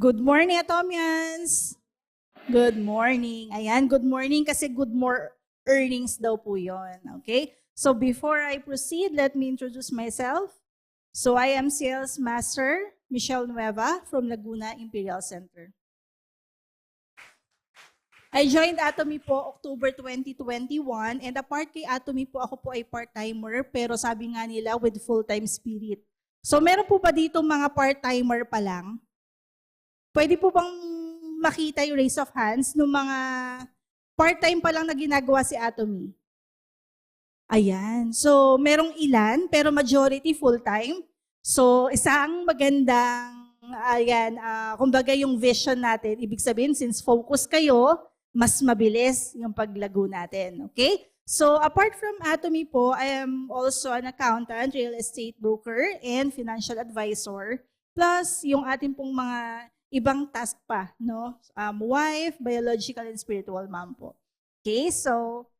Good morning, Atomians! Good morning. Ayan, good morning kasi good more earnings daw po yun. Okay? So before I proceed, let me introduce myself. So I am Sales Master Michelle Nueva from Laguna Imperial Center. I joined Atomy po October 2021 and apart kay Atomy po, ako po ay part-timer pero sabi nga nila with full-time spirit. So meron po ba dito mga part-timer pa lang? Pwede po bang makita yung raise of hands ng mga part-time pa lang na ginagawa si Atomy? Ayan. So merong ilan pero majority full-time. So isang magandang, kumbaga yung vision natin, ibig sabihin since focus kayo, mas mabilis yung paglago natin. Okay? So apart from Atomy po, I am also an accountant, real estate broker, and financial advisor. Plus yung ating pong mga ibang task pa, no? Wife, biological, and spiritual mom po. Okay? So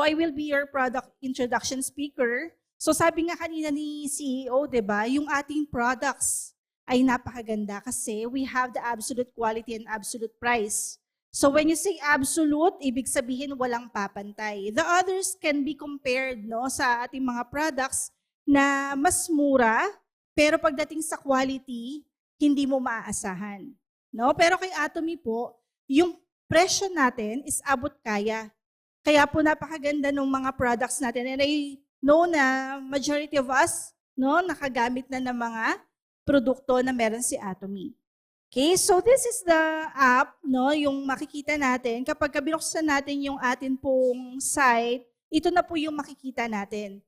I will be your product introduction speaker. So sabi nga kanina ni CEO, 'di ba, yung ating products ay napakaganda kasi we have the absolute quality and absolute price. So when you say absolute, ibig sabihin walang papantay. The others can be compared, no, sa ating mga products na mas mura, pero pagdating sa quality, hindi mo maaasahan, no? Pero kay Atomy po, yung presyo natin is abot kaya. Kaya po napakaganda ng mga products natin. And I know na majority of us, no, nakagamit na ng mga produkto na meron si Atomy. Okay, so this is the app, no, yung makikita natin. Kapag binuksan natin yung atin pong site, ito na po yung makikita natin.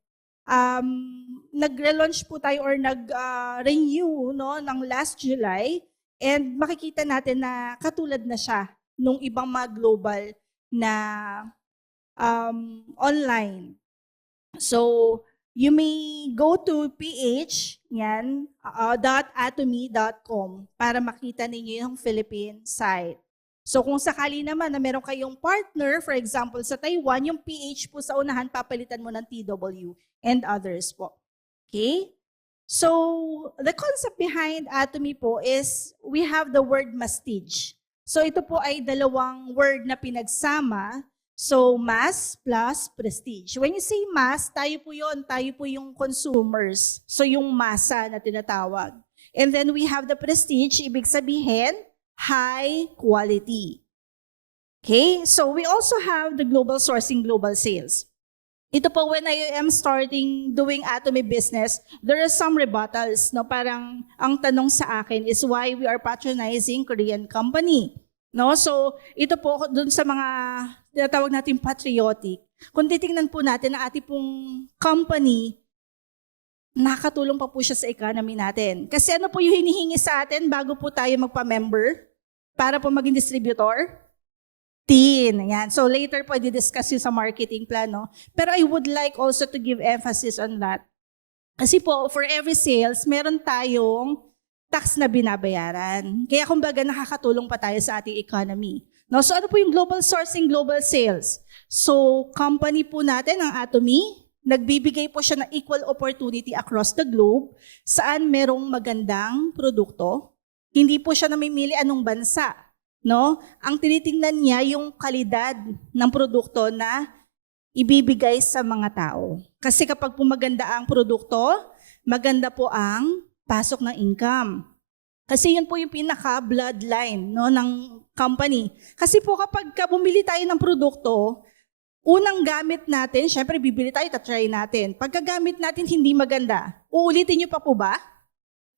Nag-relaunch po tayo or nag-renew no, ng last July and makikita natin na katulad na siya nung ibang mga global na online. So, you may go to .atomy.com para makita ninyo yung Philippine site. So kung sakali naman na meron kayong partner, for example sa Taiwan, yung PH po sa unahan, papalitan mo ng TW and others po. Okay? So the concept behind Atomy po is we have the word mastige. So ito po ay dalawang word na pinagsama. So, mass plus prestige. When you say mass, tayo po yung consumers. So, yung masa na tinatawag. And then we have the prestige, ibig sabihin, high quality. Okay? So, we also have the global sourcing, global sales. Ito po, when I am starting doing Atomy business, there are some rebuttals. No? Parang ang tanong sa akin is why we are patronizing Korean company. No? So, ito po dun sa mga tinatawag natin patriotic. Kung titingnan po natin na ating pong company, nakatulong pa po siya sa economy natin. Kasi ano po yung hinihingi sa atin bago po tayo magpa-member para po maging distributor? TIN. Yan. So later po, i-discuss yun sa marketing plan. No? Pero I would like also to give emphasis on that. Kasi po, for every sales, meron tayong tax na binabayaran. Kaya kumbaga nakakatulong pa tayo sa ating economy. No? So ano po yung global sourcing, global sales? So company po natin, ang Atomy, nagbibigay po siya ng equal opportunity across the globe saan merong magandang produkto. Hindi po siya namimili anong bansa. No? Ang tinitingnan niya yung kalidad ng produkto na ibibigay sa mga tao. Kasi kapag po maganda ang produkto, maganda po ang pasok ng income. Kasi yun po yung pinaka-bloodline no, ng company. Kasi po kapag bumili tayo ng produkto, unang gamit natin, syempre bibili tayo, tatry natin. Pagkagamit natin hindi maganda, uulitin nyo pa po ba?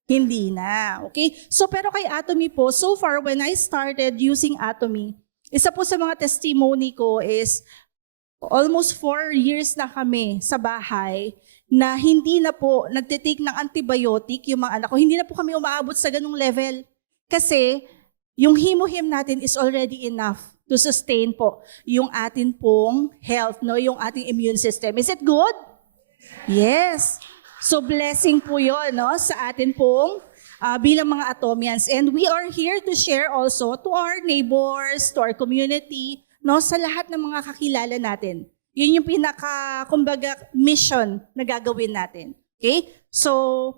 Hindi na. Okay? So pero kay Atomy po, so far when I started using Atomy, isa po sa mga testimony ko is almost 4 years na kami sa bahay na hindi na po nagtitake ng antibiotic yung mga anak ko. Hindi na po kami umaabot sa ganung level. Kasi yung hemohim natin is already enough to sustain po yung atin pong health, no? Yung ating immune system. Is it good? Yes. So blessing po yun no? Sa atin pong bilang mga Atomians. And we are here to share also to our neighbors, to our community, no? Sa lahat ng mga kakilala natin. Yun yung kumbaga, mission na gagawin natin. Okay? So,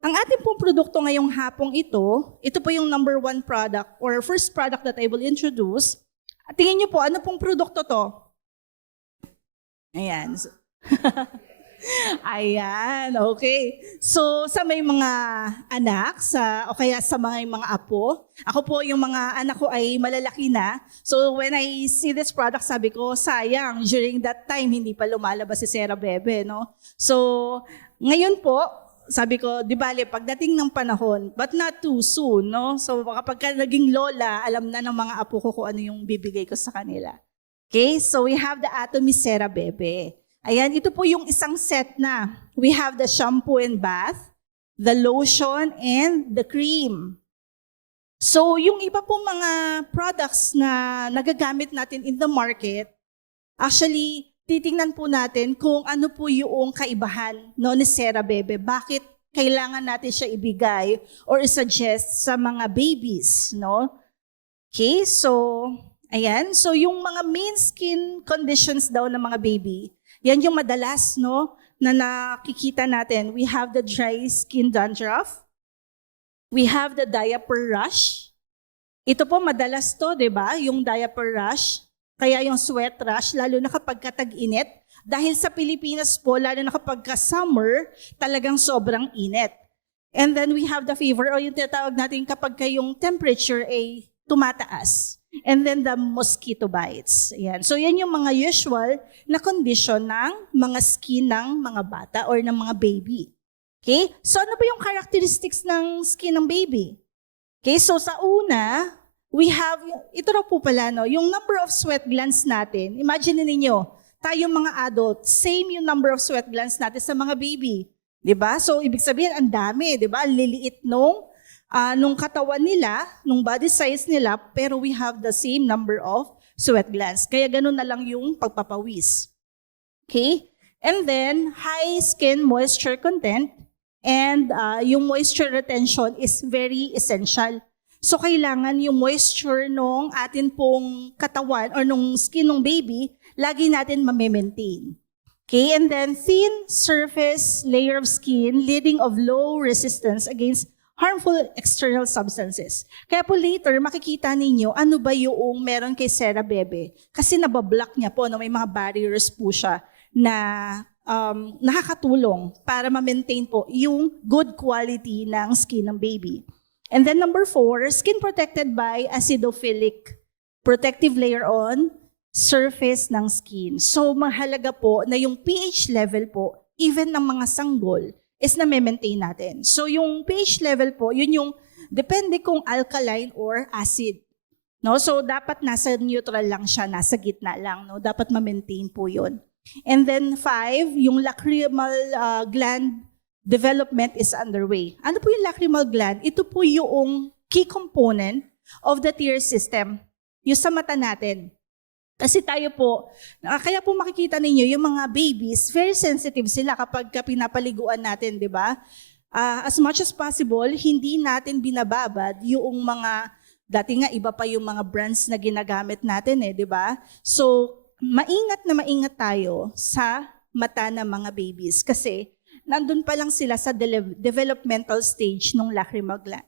Ang ating pong produkto ngayong hapong ito po yung number 1 product or first product that I will introduce. At tingin niyo po, ano pong produkto to? Ayan. Ayan, okay. So, sa may mga anak, o kaya sa mga apo, ako po, yung mga anak ko ay malalaki na. So, when I see this product, sabi ko, sayang, during that time, hindi pa lumalabas si Sera Bebe, no? So, ngayon po, sabi ko, di bale, pagdating ng panahon, but not too soon, no? So, kapag ka naging lola, alam na ng mga apo ko kung ano yung bibigay ko sa kanila. Okay, so we have the Atomy Sera Bebe. Ayan, ito po yung isang set na. We have the shampoo and bath, the lotion, and the cream. So, yung iba po mga products na nagagamit natin in the market, actually, titingnan po natin kung ano po yung kaibahan, no, ni Sera Bebe. Bakit kailangan natin siya ibigay or suggest sa mga babies, no? Okay, so, ayan. So, yung mga main skin conditions daw ng mga baby, yan yung madalas, no, na nakikita natin. We have the dry skin dandruff. We have the diaper rash. Ito po madalas to, di ba? Yung diaper rash. Kaya yung sweat rash, lalo na kapag tag-init. Dahil sa Pilipinas po, lalo na kapag summer, talagang sobrang init. And then we have the fever, o yung tinatawag natin kapag yung temperature ay tumataas. And then the mosquito bites. Ayan. So yan yung mga usual na condition ng mga skin ng mga bata or ng mga baby. Okay? So ano ba yung characteristics ng skin ng baby? Okay, so sa una, we have, ito raw po pala, no, yung number of sweat glands natin. Imagine ninyo, tayong mga adult, same yung number of sweat glands natin sa mga baby. Diba? So ibig sabihin, ang dami, diba? Ang liliit nung katawan nila, nung body size nila, pero we have the same number of sweat glands. Kaya ganun na lang yung pagpapawis. Okay? And then, high skin moisture content and yung moisture retention is very essential. So, kailangan yung moisture nung atin pong katawan or nung skin ng baby, lagi natin ma-maintain. Okay? And then, thin surface layer of skin leading of low resistance against harmful external substances. Kaya po later, makikita ninyo ano ba yung meron kay Sera Bebe. Kasi nabablock niya po, no, may mga barriers po siya na nakakatulong para ma-maintain po yung good quality ng skin ng baby. And then number 4, skin protected by acidophilic protective layer on surface ng skin. So mahalaga po na yung pH level po, even ng mga sanggol, is na-maintain natin. So yung pH level po, yun yung depende kung alkaline or acid. No? So dapat nasa neutral lang siya, nasa gitna lang. No? Dapat ma-maintain po yun. And then 5, yung lacrimal gland development is underway. Ano po yung lacrimal gland? Ito po yung key component of the tear system. Yung sa mata natin. Kasi tayo po, kaya po makikita ninyo, yung mga babies, very sensitive sila kapag pinapaliguan natin, di ba? As much as possible, hindi natin binababad yung mga, dati nga iba pa yung mga brands na ginagamit natin di ba? So, maingat tayo sa mata ng mga babies kasi nandun pa lang sila sa developmental stage ng lacrimal gland.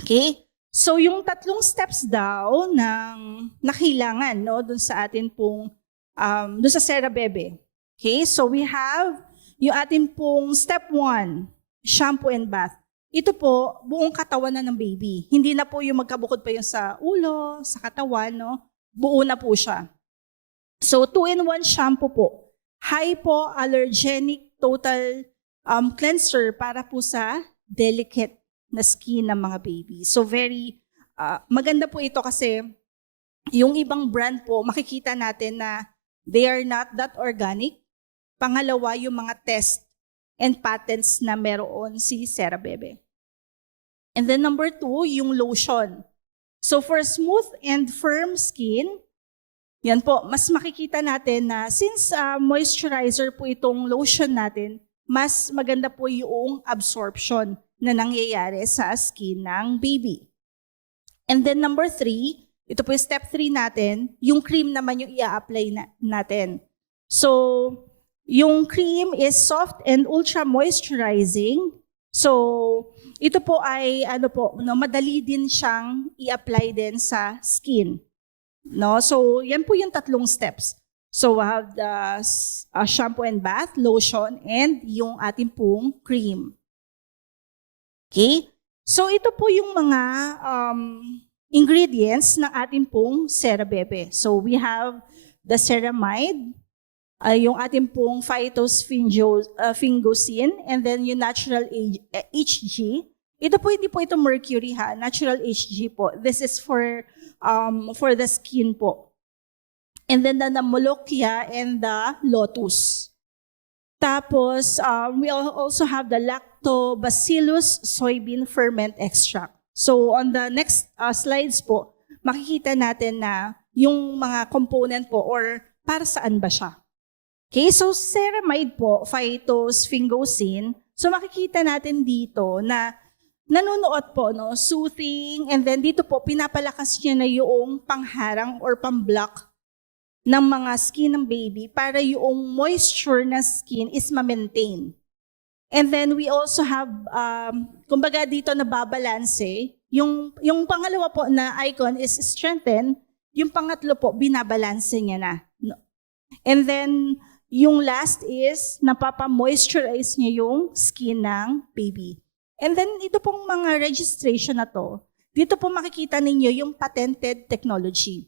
Okay? So yung 3 steps daw ng nakailangan no doon sa atin pong doon sa Sera Bebe. Okay? So we have yung atin pong step 1, shampoo and bath. Ito po buong katawan na ng baby. Hindi na po yung magkabukod pa yung sa ulo, sa katawan, no? Buo na po siya. So 2-in-1 shampoo po. Hypoallergenic total cleanser para po sa delicate na skin ng mga baby. So very maganda po ito kasi yung ibang brand po, makikita natin na they are not that organic. Pangalawa, yung mga test and patents na meron si Sera Bebe. And then number 2, yung lotion. So for smooth and firm skin, yan po, mas makikita natin na since moisturizer po itong lotion natin, mas maganda po yung absorption na nangyayari sa skin ng baby. And then number 3, ito po yung step 3 natin, yung cream naman yung i-apply natin. So, yung cream is soft and ultra moisturizing. So, ito po ay madali din siyang i-apply din sa skin. No? So, yan po yung tatlong steps. So, we have the shampoo and bath, lotion, and yung ating pong cream. Okay? So, ito po yung mga ingredients ng ating pong CeraBebe. So, we have the ceramide, yung ating pong phytosphingosine, and then yung natural HG. Ito po, hindi po ito mercury ha, natural HG po. This is for the skin po. And then the Molokia and the Lotus. Tapos, we also have the Lactobacillus soybean ferment extract. So, on the next slides po, makikita natin na yung mga component po or para saan ba siya. Okay, so ceramide po, phytosphingosine. So, makikita natin dito na nanunuot po, no, soothing, and then dito po, pinapalakas niya na yung pangharang or pamblock ng mga skin ng baby para yung moisture na skin is ma-maintain. And then we also have, kumbaga dito nababalanse, yung pangalawa po na icon is strengthen, yung pangatlo po, binabalanse niya na. And then, yung last is, napapa-moisturize niya yung skin ng baby. And then, ito pong mga registration na to, dito po makikita ninyo yung patented technology.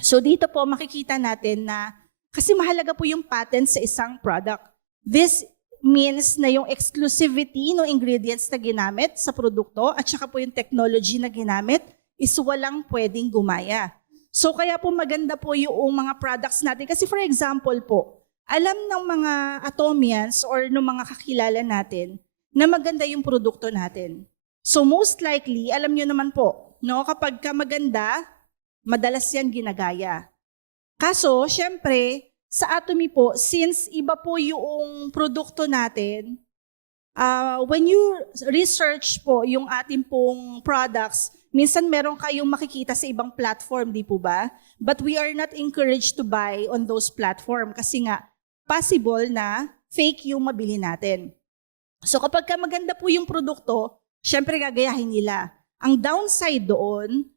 So dito po makikita natin na kasi mahalaga po yung patent sa isang product. This means na yung exclusivity ng ingredients na ginamit sa produkto at saka po yung technology na ginamit is walang pwedeng gumaya. So kaya po maganda po yung mga products natin. Kasi for example po, alam ng mga Atomians or ng mga kakilala natin na maganda yung produkto natin. So most likely, alam nyo naman po, no, kapag ka maganda, madalas yan ginagaya. Kaso, syempre, sa Atomy po, since iba po yung produkto natin, when you research po yung ating pong products, minsan meron kayong makikita sa ibang platform, di po ba? But we are not encouraged to buy on those platform kasi nga, possible na fake yung mabili natin. So kapag ka maganda po yung produkto, syempre gagayahin nila. Ang downside doon,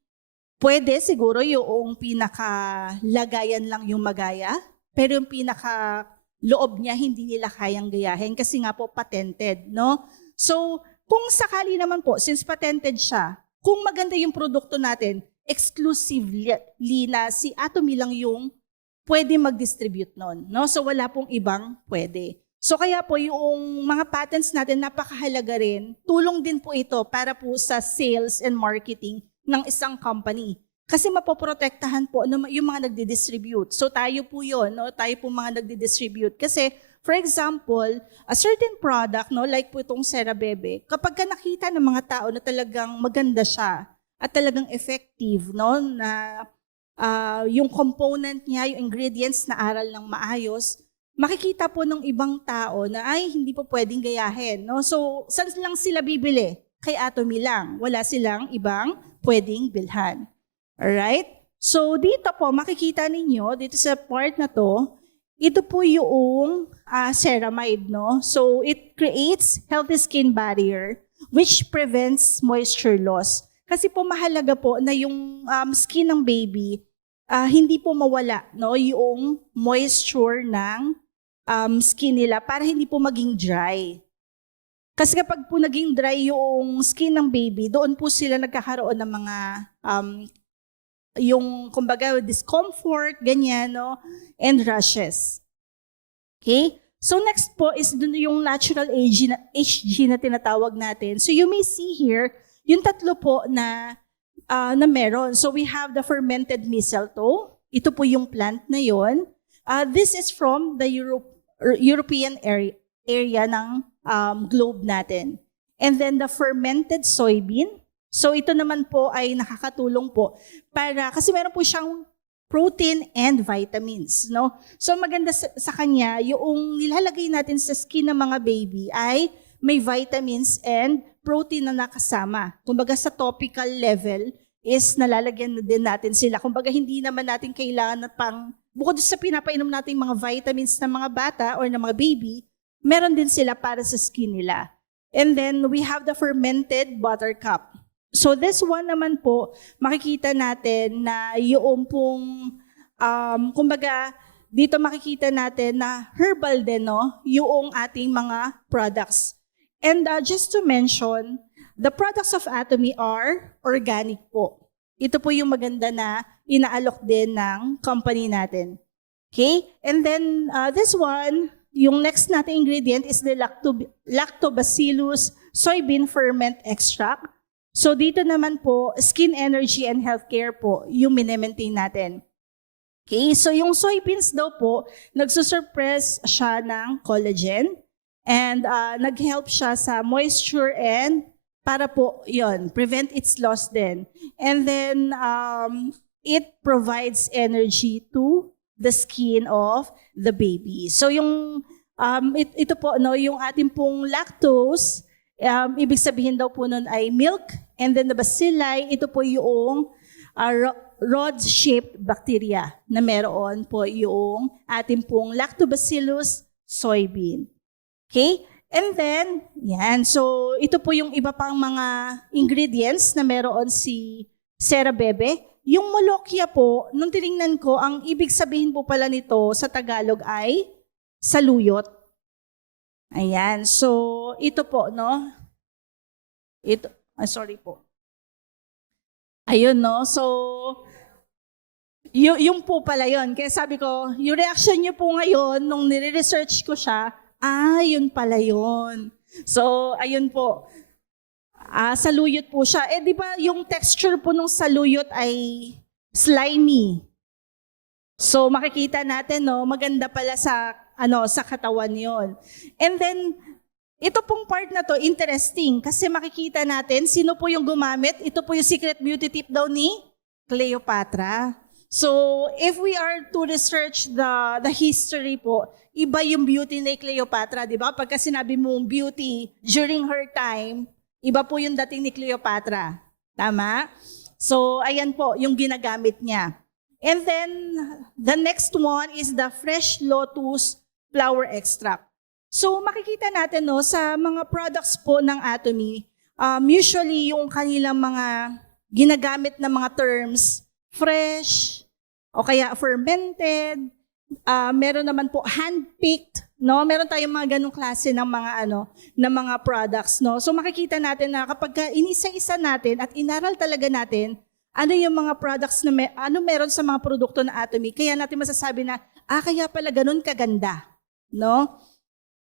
pwede siguro yung pinakalagayan lang yung magaya, pero yung pinakaloob niya hindi nila kayang gayahin kasi nga po patented, no? So, kung sakali naman po, since patented siya, kung maganda yung produkto natin, exclusively na si Atomy lang yung pwede mag-distribute nun, no? So, wala pong ibang pwede. So, kaya po yung mga patents natin napakahalaga rin. Tulong din po ito para po sa sales and marketing ng isang company. Kasi mapoprotektahan po yung mga nagdi-distribute. So tayo po yun, no? Tayo po mga nagdi-distribute. Kasi, for example, a certain product, no, like po itong CeraBebe, kapag ka nakita ng mga tao na talagang maganda siya at talagang effective, no, na yung component niya, yung ingredients na aral ng maayos, makikita po ng ibang tao na ay hindi po pwedeng gayahin. No? So, saan lang sila bibili? Kay Atomy lang. Wala silang ibang pwedeng bilhan. Alright? So, dito po, makikita ninyo, dito sa part na to, ito po yung ceramide, no? So, it creates healthy skin barrier which prevents moisture loss. Kasi po mahalaga po na yung skin ng baby, hindi po mawala, no? Yung moisture ng skin nila para hindi po maging dry. Kasi kapag po naging dry yung skin ng baby, doon po sila nagkakaroon ng mga, yung kumbaga discomfort, ganyan, no? And rashes. Okay? So next po is dun yung natural HG na tinatawag natin. So you may see here, yung tatlo po na meron. So we have the fermented mistletoe. Ito po yung plant na yon. This is from the European area ng globe natin. And then the fermented soybean. So ito naman po ay nakakatulong po para, kasi meron po siyang protein and vitamins, no? So maganda sa kanya, yung nilalagay natin sa skin ng mga baby ay may vitamins and protein na nakasama. Kumbaga sa topical level is nalalagyan din natin sila. Kumbaga hindi naman natin kailangan na bukod sa pinapainom natin mga vitamins ng mga bata or ng mga baby, meron din sila para sa skin nila. And then we have the fermented buttercup. So this one naman po, makikita natin na yung pong, kumbaga, dito makikita natin na herbal din, no? Yung ating mga products. And just to mention, the products of Atomy are organic po. Ito po yung maganda na inaalok din ng company natin. Okay? And then this one, yung next nating ingredient is the Lactobacillus soybean ferment extract. So dito naman po, skin energy and healthcare po yung mini-maintain natin. Okay, so yung soybeans daw po, nagsusuppress siya ng collagen and nag-help siya sa moisture and para po yon prevent its loss din. And then it provides energy to the skin of the baby. So yung ito po no, yung ating pong lactose, ibig sabihin daw po nun ay milk, and then the bacilli, ito po yung rod-shaped bacteria na meron po yung ating pong Lactobacillus soybean. Okay? And then, yan. So, ito po yung iba pang mga ingredients na meron si Sera Bebe. Yung Molokia po, nung tinignan ko, ang ibig sabihin po pala nito sa Tagalog ay saluyot. Ayan. So, ito po, no? Ito, sorry po. Ayun, no? So, yung po pala yun. Kaya sabi ko, yung reaction niyo po ngayon, nung nire-research ko siya, yun pala yun. So, ayun po. Saluyot po siya. Eh, di ba yung texture po ng saluyot ay slimy. So, makikita natin, no, maganda pala sa, sa katawan yon. And then, ito pong part na to, interesting, kasi makikita natin, sino po yung gumamit? Ito po yung secret beauty tip daw ni Cleopatra. So, if we are to research the history po, iba yung beauty ni Cleopatra, di ba? Pagka sinabi mong beauty during her time, iba po yung dating ni Cleopatra. Tama? So, ayan po, yung ginagamit niya. And then, the next one is the fresh lotus flower extract. So, makikita natin, no, sa mga products po ng Atomy, usually yung kanilang mga ginagamit na mga terms, fresh, o kaya fermented, meron naman po hand-picked, no? Meron tayong mga ganung klase ng mga ng mga products, no? So makikita natin na kapag inisa-isa natin at inaral talaga natin ano yung mga products na meron sa mga produkto na Atomy, kaya natin masasabi na kaya pala ganun kaganda, no?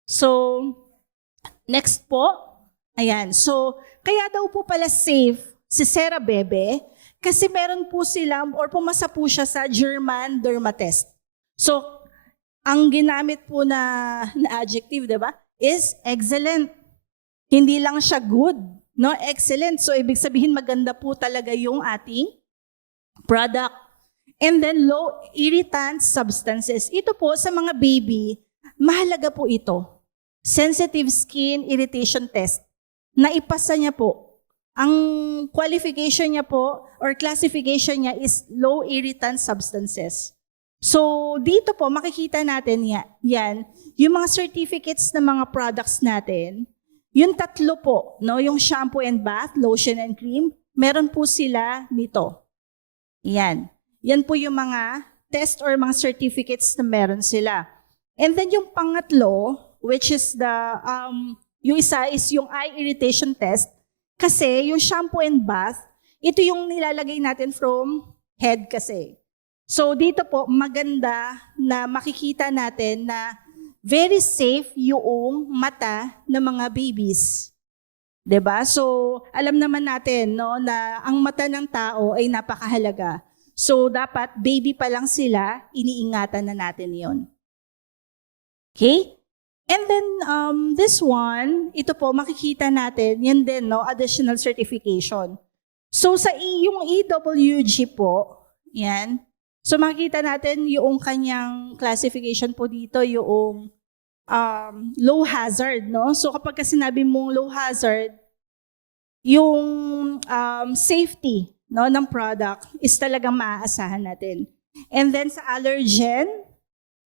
So next po, ayan. So kaya daw po pala safe si Sera Bebe kasi meron po sila or pumasa po siya sa German derma test. So, ang ginamit po na adjective, di ba, is excellent. Hindi lang siya good, no? Excellent. So, ibig sabihin maganda po talaga yung ating product. And then, low irritant substances. Ito po sa mga baby, mahalaga po ito. Sensitive skin irritation test. Naipasa niya po. Ang qualification niya po or classification niya is low irritant substances. So, dito po, makikita natin yan, yung mga certificates ng mga products natin, yung tatlo po, no, yung shampoo and bath, lotion and cream, meron po sila nito. Yan. Yan po yung mga test or mga certificates na meron sila. And then yung pangatlo, which is yung isa is yung eye irritation test, kasi yung shampoo and bath, ito yung nilalagay natin from head kasi. So dito po, maganda na makikita natin na very safe yung mata ng mga babies. 'Di ba? So alam naman natin, no, na ang mata ng tao ay napakahalaga. So dapat baby pa lang sila, iniingatan na natin 'yon. Okay? And then this one, ito po makikita natin, yan din, no, additional certification. So sa yung EWG po, yan. So makikita natin yung kanyang classification po dito, yung low hazard, no? So kapag sinabi mong low hazard, yung safety, no, ng product is talagang maaasahan natin. And then sa allergen,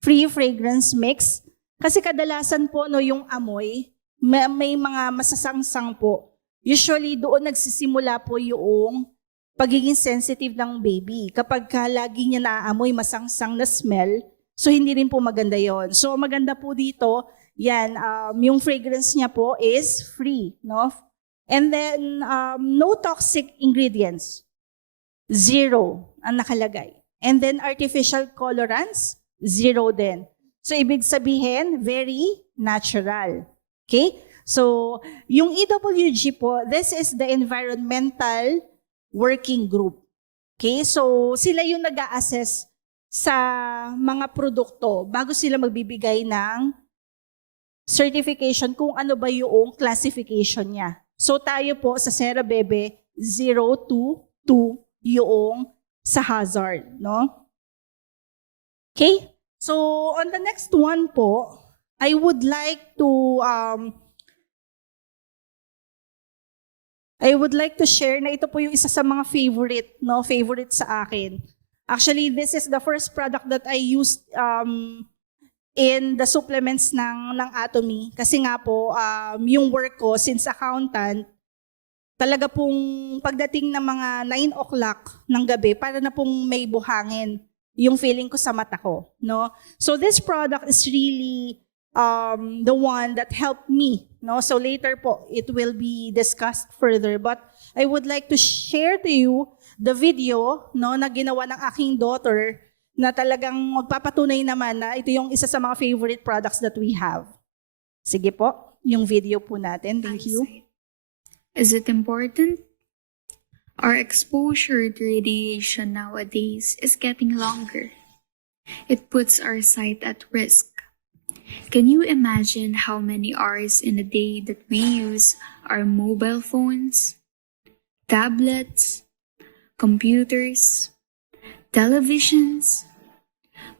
free fragrance mix, kasi kadalasan po, no, yung amoy, may mga masasangsang po. Usually doon nagsisimula po yung pagiging sensitive ng baby. Kapag lagi niya naaamoy masangsang na smell, so hindi rin po maganda yon. So maganda po dito, yan, yung fragrance niya po is free, no? And then, no toxic ingredients. 0 ang nakalagay. And then artificial colorants, 0 din. So ibig sabihin, very natural. Okay? So yung EWG po, this is the Environmental Working Group. Okay? So sila yung nag-a-assess sa mga produkto bago sila magbibigay ng certification kung ano ba yung classification niya. So tayo po sa Sera Bebe, 0 to 2 yung sa hazard, no? Okay? So on the next one po, I would like to share na ito po yung isa sa mga favorite sa akin. Actually, this is the first product that I used in the supplements ng Atomy. Kasi nga po, yung work ko since accountant, talaga pong pagdating ng mga 9 o'clock ng gabi, para na pong may buhangin yung feeling ko sa mata ko, no? So this product is really the one that helped me, no? So later po, it will be discussed further. But I would like to share to you the video, no, na ginawa ng aking daughter na talagang magpapatunay naman na ito yung isa sa mga favorite products that we have. Sige po, yung video po natin. Thank you. Is it important? Our exposure to radiation nowadays is getting longer. It puts our sight at risk. Can you imagine how many hours in a day that we use our mobile phones, tablets, computers, televisions?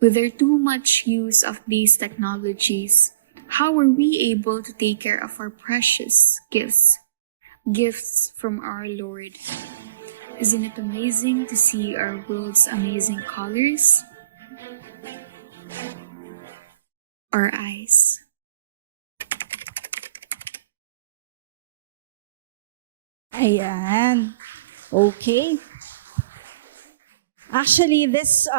With our too much use of these technologies, how are we able to take care of our precious gifts from our Lord? Isn't it amazing to see our world's amazing colors? Our eyes. Ayan. Okay. Actually, this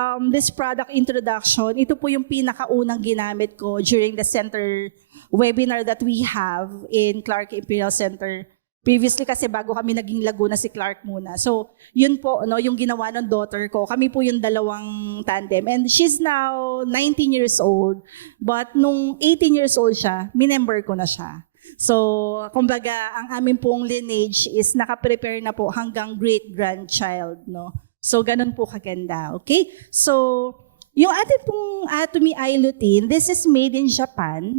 product introduction, ito po yung pinakaunang ginamit ko during the center webinar that we have in Clark Imperial Center. Previously kasi bago kami naging Laguna si Clark muna. So, yun po, no, yung ginawa ng daughter ko. Kami po yung dalawang tandem. And she's now 19 years old. But nung 18 years old siya, minember ko na siya. So, kumbaga, ang amin pong lineage is nakaprepare na po hanggang great-grandchild, no? So, ganun po kaganda, okay? So, yung ating pong Atomy Eye Lutein, this is made in Japan.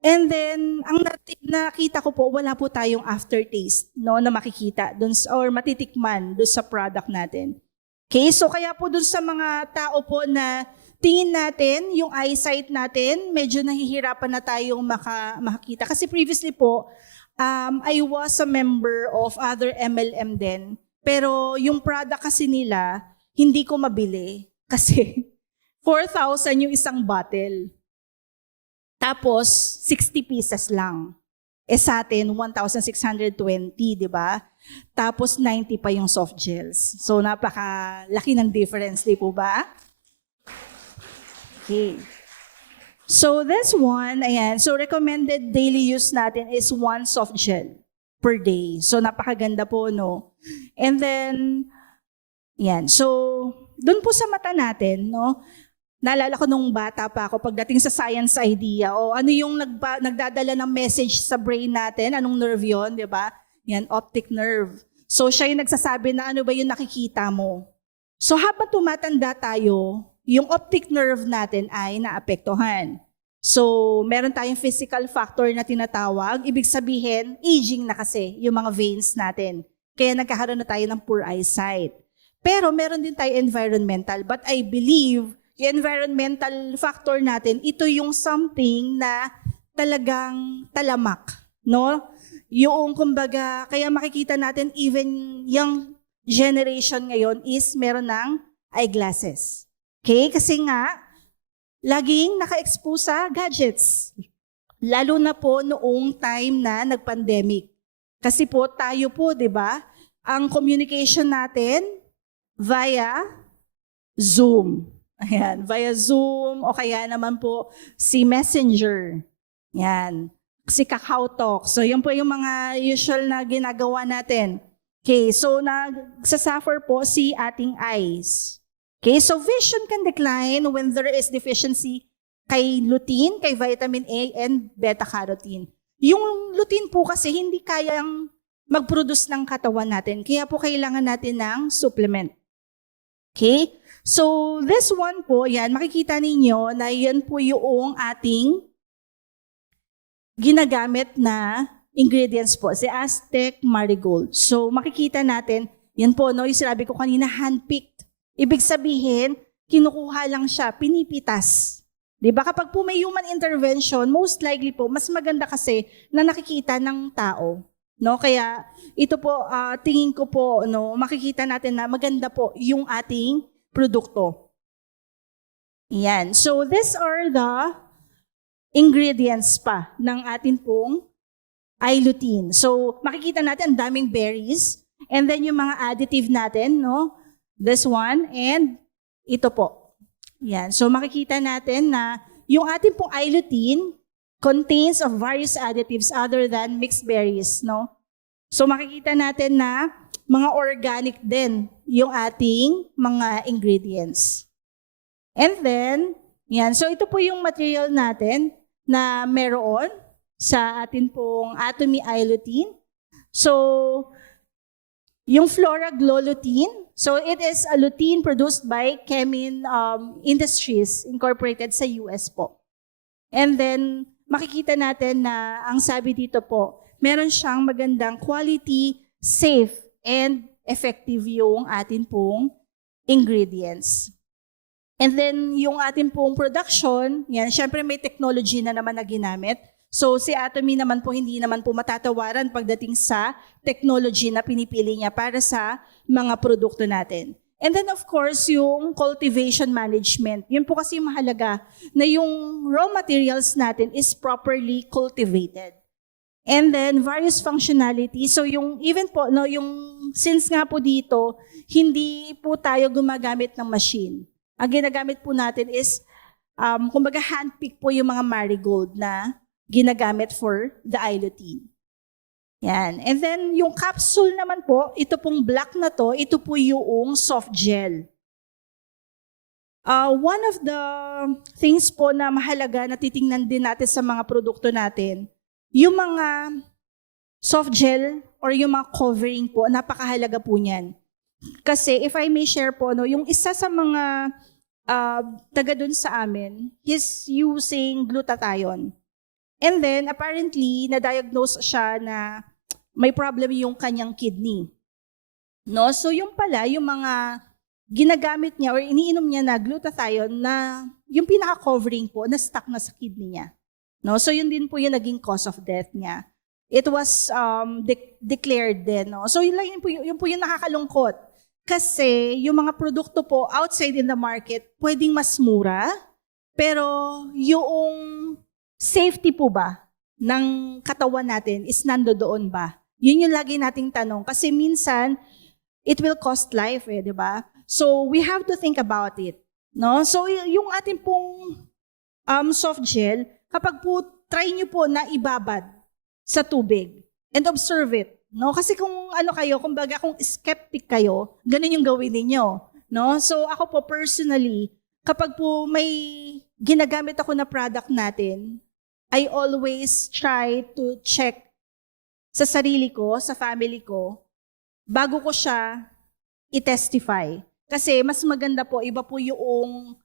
And then, ang nakita ko po, wala po tayong aftertaste, no, na makikita dun, or matitikman dun sa product natin. Okay, so kaya po dun sa mga tao po na tingin natin, yung eyesight natin, medyo nahihirapan na tayong makakita. Kasi previously po, I was a member of other MLM din. Pero yung product kasi nila, hindi ko mabili. Kasi 4,000 yung isang bottle. Tapos, 60 pieces lang. Sa atin, 1,620, di ba? Tapos, 90 pa yung soft gels. So, napakalaki ng difference, di po ba? Okay. So, this one, ayan. So, recommended daily use natin is 1 soft gel per day. So, napakaganda po, no? And then, yan. So, dun po sa mata natin, no? Naalala ko nung bata pa ako, pagdating sa science idea, o ano yung nagdadala ng message sa brain natin, anong nerve yun, di ba? Yan, optic nerve. So, siya yung nagsasabi na ano ba yung nakikita mo. So, habang tumatanda tayo, yung optic nerve natin ay naapektuhan. So, meron tayong physical factor na tinatawag. Ibig sabihin, aging na kasi yung mga veins natin. Kaya nagkakaroon na tayo ng poor eyesight. Pero meron din tayo environmental. But I believe, yung environmental factor natin, ito yung something na talagang talamak. No? Yung kumbaga, kaya makikita natin even young generation ngayon is meron ng eyeglasses. Okay? Kasi nga, laging naka-expose sa gadgets. Lalo na po noong time na nag-pandemic. Kasi po tayo po, di ba, ang communication natin via Zoom. Ayan, via Zoom o kaya naman po si Messenger. Yan. Si Kakao Talk. So, yan po yung mga usual na ginagawa natin. Okay, so nagsasuffer po si ating eyes. Okay, so vision can decline when there is deficiency kay lutein, kay vitamin A, and beta-carotene. Yung lutein po kasi hindi kayang mag-produce ng katawan natin. Kaya po kailangan natin ng supplement. Okay? So, this one po, yan, makikita ninyo na yan po yung ating ginagamit na ingredients po, si Aztec Marigold. So, makikita natin, yan po, no, yung sinabi ko kanina, handpicked. Ibig sabihin, kinukuha lang siya, pinipitas. Diba? Kapag po may human intervention, most likely po, mas maganda kasi na nakikita ng tao. No? Kaya, ito po, tingin ko po, no, makikita natin na maganda po yung ating produkto. Yan. So, these are the ingredients pa ng atin pong iLutein. So, makikita natin ang daming berries. And then yung mga additive natin, no? This one and ito po. Yan. So, makikita natin na yung ating pong iLutein contains of various additives other than mixed berries, no? So, makikita natin na mga organic din yung ating mga ingredients. And then, yan. So, ito po yung material natin na meron sa atin pong Atomy iLutein. So, yung Flora Glow Lutein, so it is a lutein produced by Kemin Industries Incorporated sa US po. And then, makikita natin na ang sabi dito po, meron siyang magandang quality, safe, and effective yung atin pong ingredients. And then, yung atin pong production, yan, syempre may technology na naman na ginamit. So, si Atomy naman po, hindi naman po matatawaran pagdating sa technology na pinipili niya para sa mga produkto natin. And then, of course, yung cultivation management. Yun po kasi mahalaga na yung raw materials natin is properly cultivated. And then, various functionality. So, yung even po, no, yung since nga po dito, hindi po tayo gumagamit ng machine. Ang ginagamit po natin is, kumbaga handpick po yung mga marigold na ginagamit for the iLutein. Yan. And then, yung capsule naman po, ito pong black na to, ito po yung soft gel. One of the things po na mahalaga na titingnan din natin sa mga produkto natin, yung mga soft gel or yung mga covering po, napakahalaga po niyan. Kasi if I may share po, no, yung isa sa mga taga dun sa amin, he's using glutathione. And then, apparently, na-diagnose siya na may problem yung kanyang kidney. No? So, yung pala, yung mga ginagamit niya or iniinom niya na glutathione na yung pinaka-covering po, na stuck na sa kidney niya. No? So, yun din po yung naging cause of death niya. It was declared din. No? So, yun po yung nakakalungkot. Kasi yung mga produkto po outside in the market, pwedeng mas mura, pero yung safety po ba ng katawan natin is nandoon ba? Yun yung lagi nating tanong. Kasi minsan, it will cost life, di ba? So, we have to think about it. No? So, yung ating pong soft gel, kapag po, try nyo po na ibabad sa tubig and observe it. No? Kasi kung ano kayo, kumbaga kung skeptic kayo, ganun yung gawin ninyo. No? So, ako po personally, kapag po may ginagamit ako na product natin, I always try to check sa sarili ko, sa family ko, bago ko siya i-testify. Kasi mas maganda po, iba po yung,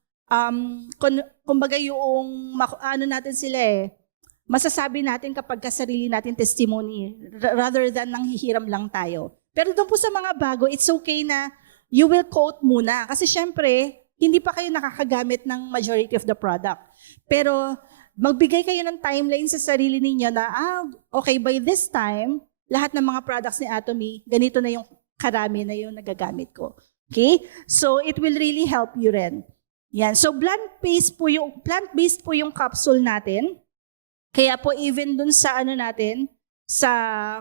kumbaga yung, ano natin sila masasabi natin kapag kasarili natin testimony, rather than nanghihiram lang tayo. Pero doon po sa mga bago, it's okay na you will quote muna. Kasi syempre, hindi pa kayo nakakagamit ng majority of the product. Pero, magbigay kayo ng timeline sa sarili ninyo na, okay, by this time, lahat ng mga products ni Atomy, ganito na yung karami na yung nagagamit ko. Okay? So, it will really help you rin. Yan. So, plant-based po yung capsule natin. Kaya po even dun sa ano natin, sa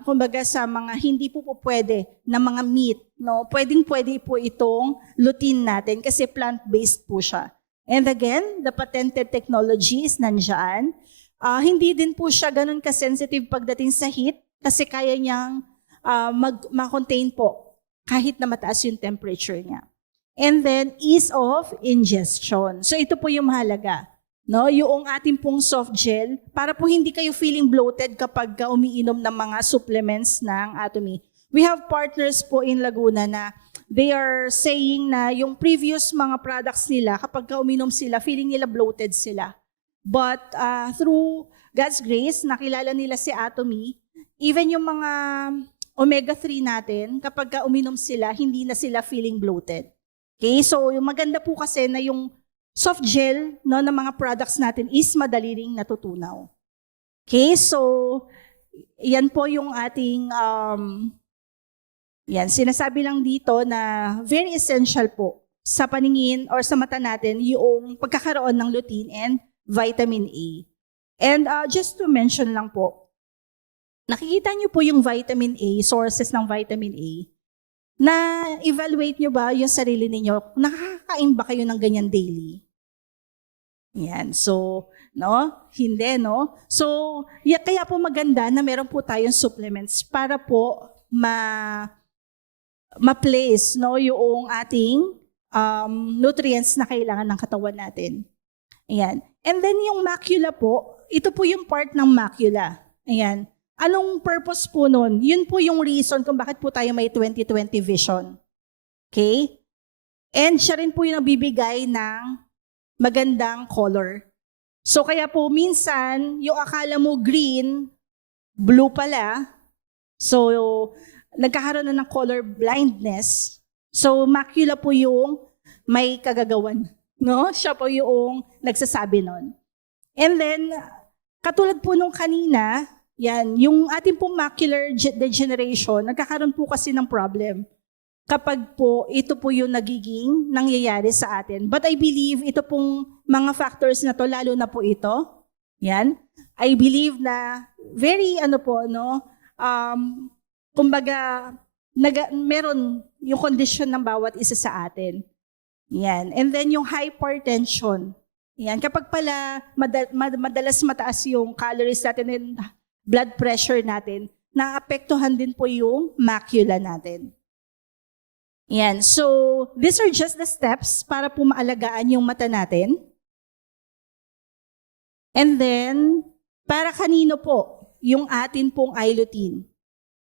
kumbaga sa mga hindi po pwede na mga meat, no? Pwedeng-pwede po itong lutein natin kasi plant-based po siya. And again, the patented technology is nandiyan. Hindi din po siya ganun ka-sensitive pagdating sa heat kasi kaya niyang ma-contain po kahit na mataas yung temperature niya. And then ease of ingestion. So ito po yung mahalaga. No, yung ating pong soft gel, para po hindi kayo feeling bloated kapag umiinom ng mga supplements ng Atomy. We have partners po in Laguna na they are saying na yung previous mga products nila, kapag uminom sila, feeling nila bloated sila. But through God's grace, nakilala nila si Atomy, even yung mga omega-3 natin, kapag uminom sila, hindi na sila feeling bloated. Okay, so yung maganda po kasi na yung soft gel, no, ng mga products natin is madali ring natutunaw. Okay, so yan po yung ating, sinasabi lang dito na very essential po sa paningin or sa mata natin yung pagkakaroon ng lutein and vitamin A. And just to mention lang po, nakikita niyo po yung vitamin A, sources ng vitamin A, na evaluate nyo ba yung sarili ninyo? Nakakain ba kayo ng ganyan daily? Yan. So, no? Hindi, no? So, kaya po maganda na meron po tayong supplements para po ma-place, no, yung ating nutrients na kailangan ng katawan natin. Ayan. And then yung macula po, ito po yung part ng macula. Ayan. Anong purpose po nun? Yun po yung reason kung bakit po tayo may 20/20 vision. Okay? And siya rin po yung nabibigay ng magandang color. So kaya po minsan, yung akala mo green, blue pala. So nagkakaroon na ng color blindness. So macula po yung may kagagawan. No? Siya po yung nagsasabi nun. And then, katulad po nung kanina, yan, yung ating pong macular degeneration, nagkakaroon po kasi ng problem kapag po ito po yung nagiging nangyayari sa atin. But I believe ito pong mga factors na to, lalo na po ito, yan, I believe na very kumbaga, meron yung condition ng bawat isa sa atin. Yan. And then yung hypertension. Yan. Kapag pala madalas mataas yung calories natin and blood pressure natin, naapektuhan din po yung macula natin. Yan. So, these are just the steps para po maalagaan yung mata natin. And then, para kanino po yung atin pong eye lutein?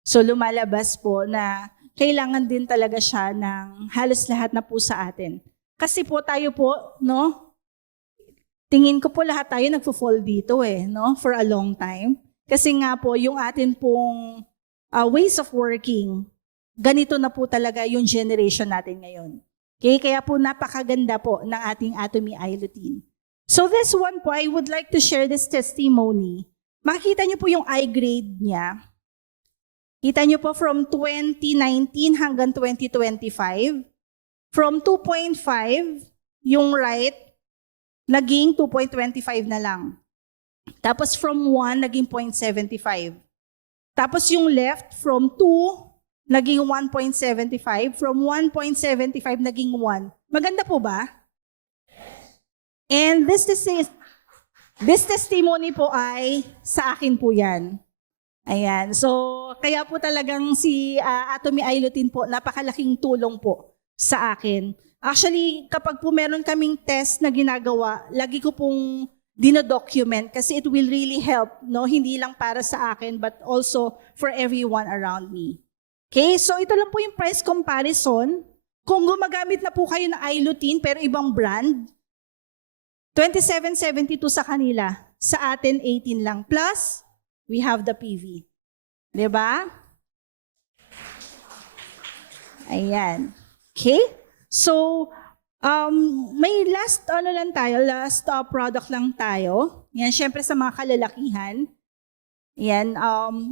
So, lumalabas po na kailangan din talaga siya ng halos lahat na po sa atin. Kasi po tayo po, no? Tingin ko po lahat tayo nagfo-fall dito no? For a long time. Kasi nga po, yung atin pong ways of working, ganito na po talaga yung generation natin ngayon. Okay? Kaya po napakaganda po ng ating Atomy Eye Lutein. So this one po, I would like to share this testimony. Makikita niyo po yung eye grade niya. Kita niyo po from 2019 hanggang 2025. From 2.5, yung right, naging 2.25 na lang. Tapos from 1, naging 0.75. Tapos yung left, from 2, naging 1.75. From 1.75, naging 1. Maganda po ba? And this testimony po ay sa akin po yan. Ayan. So, kaya po talagang si Atomy Eye Lutein po, napakalaking tulong po sa akin. Actually, kapag po meron kaming test na ginagawa, lagi ko pong dino-document kasi it will really help, no? Hindi lang para sa akin, but also for everyone around me. Okay, so ito lang po yung price comparison. Kung gumagamit na po kayo ng eye lutein pero ibang brand, $27.72 sa kanila. Sa atin, 18 lang. Plus, we have the PV. Diba? Ayan. Okay? So, may last product lang tayo. Yan, syempre sa mga kalalakihan. Yan,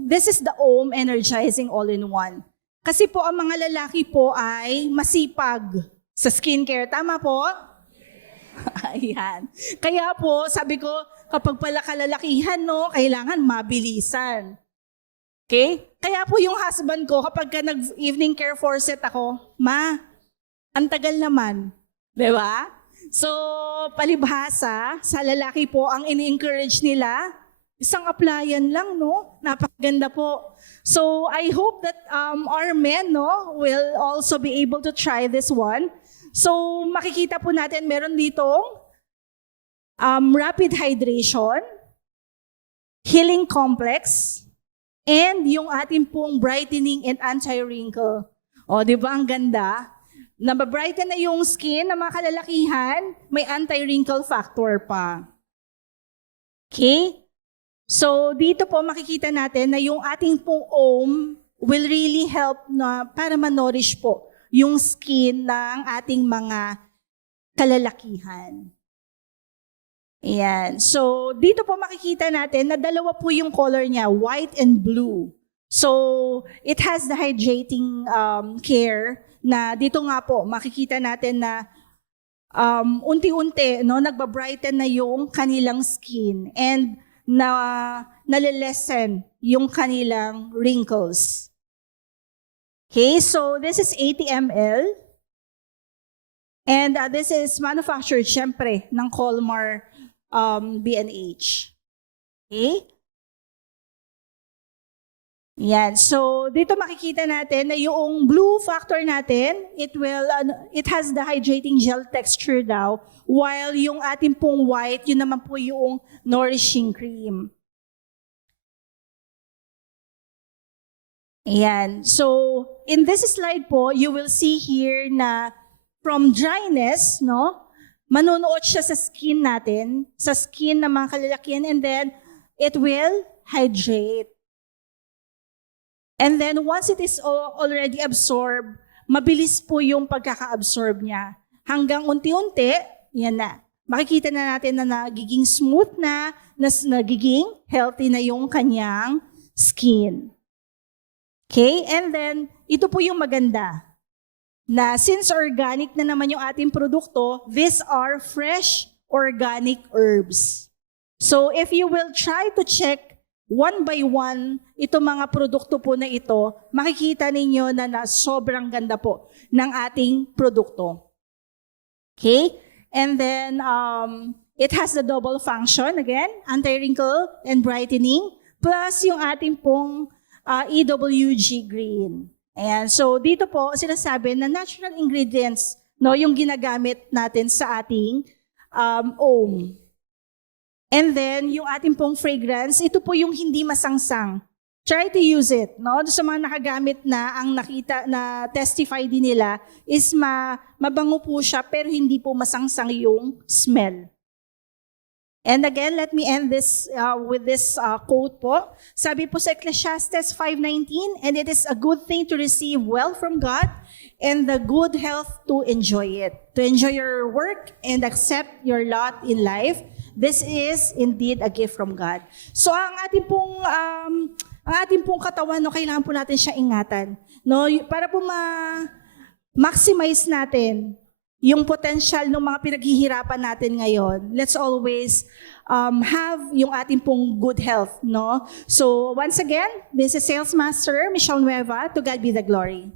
this is the OM Energizing All-in-One. Kasi po ang mga lalaki po ay masipag sa skincare. Tama po? Ayan. Kaya po, sabi ko, kapag pala kalalakihan, no, kailangan mabilisan. Okay? Kaya po yung husband ko, kapag nag-evening care forceps ako, ma, ang tagal naman. Di ba? So, palibhasa, sa lalaki po, ang ini-encourage nila, isang applyan lang, no? Napakaganda po. So, I hope that our men, no, will also be able to try this one. So, makikita po natin, meron ditong rapid hydration, healing complex, and yung ating pong brightening and anti-wrinkle. O, di ba ang ganda? Nababrighten na yung skin ng mga kalalakihan, may anti-wrinkle factor pa. Okay? So, dito po makikita natin na yung ating pong OM will really help na para ma-nourish po yung skin ng ating mga kalalakihan. Ayan. So, dito po makikita natin na dalawa po yung color niya, white and blue. So, it has the hydrating care na dito nga po, makikita natin na unti-unti, no, nagbabrighten na yung kanilang skin and nalilesen yung kanilang wrinkles. Okay, so this is 80 ml. And this is manufactured, syempre, ng Colmar B&H. Okay? Yan. So, dito makikita natin na yung blue factor natin, it has the hydrating gel texture daw, while yung ating pong white, yun naman po yung nourishing cream. Ayan. So, in this slide po, you will see here na from dryness, no, manunuot siya sa skin natin, sa skin ng mga kalalakihan, and then it will hydrate. And then once it is already absorbed, mabilis po yung pagkaka-absorb niya. Hanggang unti-unti, yan na. Makikita na natin na nagiging smooth na nagiging healthy na yung kanyang skin. Okay? And then, ito po yung maganda. Na since organic na naman yung ating produkto, these are fresh organic herbs. So if you will try to check one by one, itong mga produkto po na ito, makikita ninyo na sobrang ganda po ng ating produkto. Okay? And then, it has the double function, again, anti-wrinkle and brightening, plus yung ating pong EWG green. Ayan. So, dito po, sinasabi na natural ingredients, no, yung ginagamit natin sa ating OM. And then, yung ating pong fragrance, ito po yung hindi masangsang. Try to use it. No? Sa mga nakagamit na, ang nakita na testify din nila is mabango po siya pero hindi po masangsang yung smell. And again, let me end this with this quote po. Sabi po sa Ecclesiastes 5:19, and it is a good thing to receive wealth from God and the good health to enjoy it. To enjoy your work and accept your lot in life. This is indeed a gift from God. So ang ating pong katawan, no, kailangan po natin siya ingatan, no, para po maximize natin yung potential ng mga pinaghihirapan natin ngayon. Let's always have yung ating pong good health, no? So once again, this is Sales Master Michelle Nueva. To God be the glory.